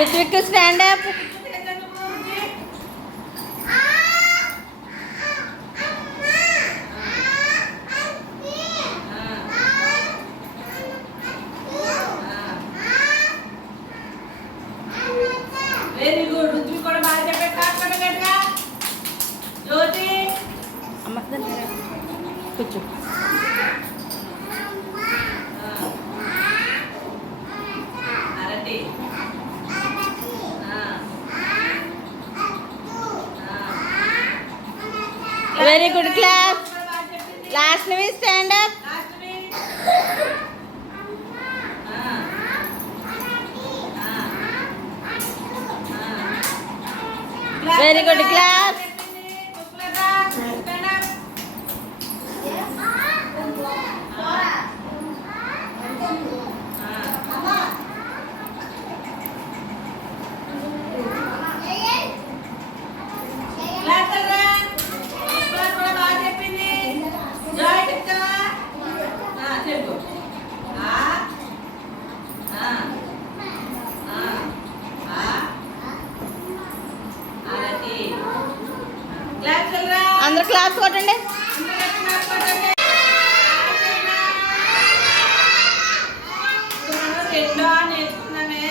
Ruthvik stand up. Very good. Ruthvik కూడా బాగా చెప్పాడు. కాకపోతే గట్టిగా జ్యోతి అమ్మ కూర్చో. అరటి very good class. Last we stand up. Very good class. అందరు క్లాస్ కొట్టండి. నేర్చుకున్నామే.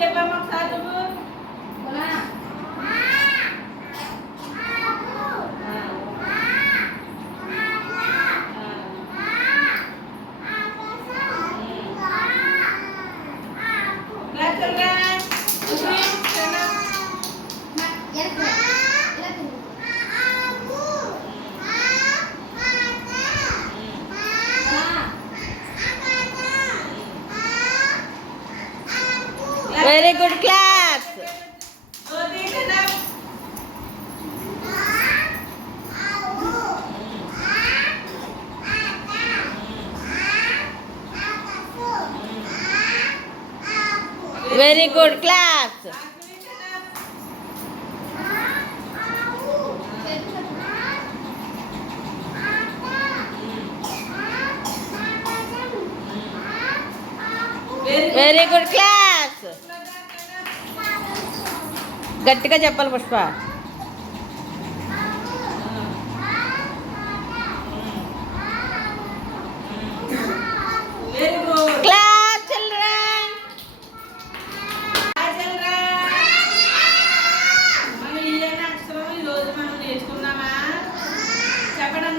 చెప్పమ్మా ఒకసారి నువ్వు. Very good class. Very good class. Very good class. గట్టిగా చెప్పాలి పుష్ప. Class children. మనం ఈ అక్షరం ఈరోజు మనం నేర్చుకున్నామా? చెప్పండి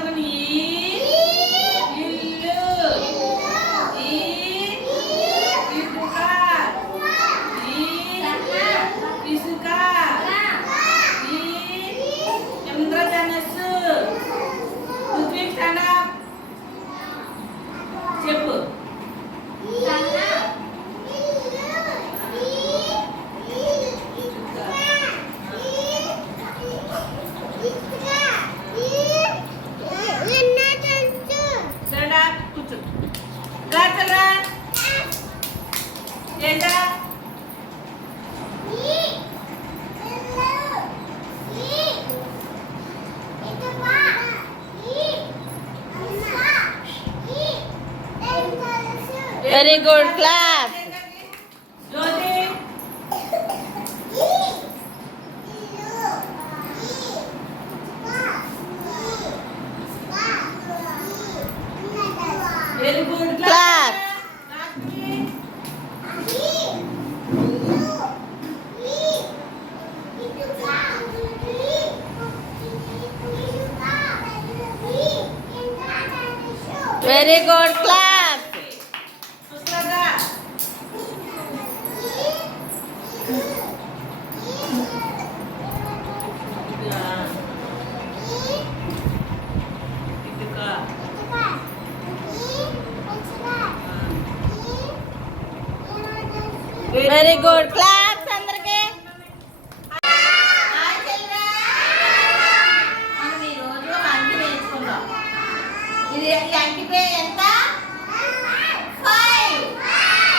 అందరం. చెప్పు. కూర్చో. Very good class. Very good class. Very good class. Very good class అందరికి. మనం ఈరోజు అంకి నేర్చుకుందాం. ఇది అంకి ఎంత? 5.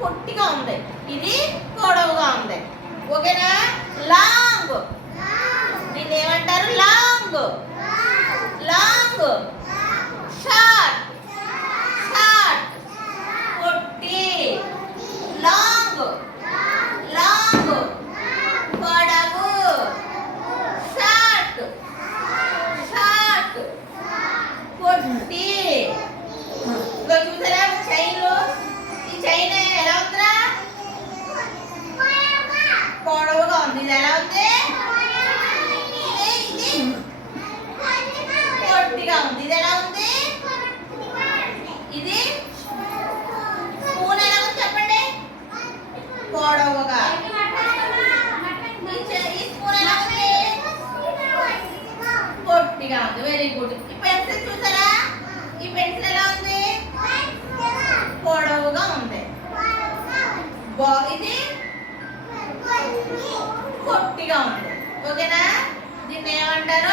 పొట్టిగా ఉంది, ఇది పొడవుగా ఉంది. ఓకేనా? లాంగ్, దీన్ని ఏమంటారు? లాంగ్. లాంగ్. షార్ట్, షార్ట్, పొట్టి. లాంగ్, లాంగ్, పొడవు. షార్ట్, షార్ట్, పొట్టి. ఇదిగో చూసారా చైన్? ఈ చైన్ ఎలా ఉందిరా? పొడవుగా ఉంది. ఇది ఎలా ఉంది? ఇది పొట్టిగా ఉంది. ఇది ఎలా ఉంది? ఇది స్పూన్ ఎలా ఉంది చెప్పండి? పొడవుగా. ఈ స్పూన్ ఎలా ఉంది? పొట్టిగా ఉంది. Very good. ఈ పెన్సిల్ చూసారా? ఈ పెన్సిల్ ఎలా ఉంది? పొడవుగా ఉంది. ఇది పొట్టిగా ఉంది. ఓకేనా? దీన్ని ఏమంటారు?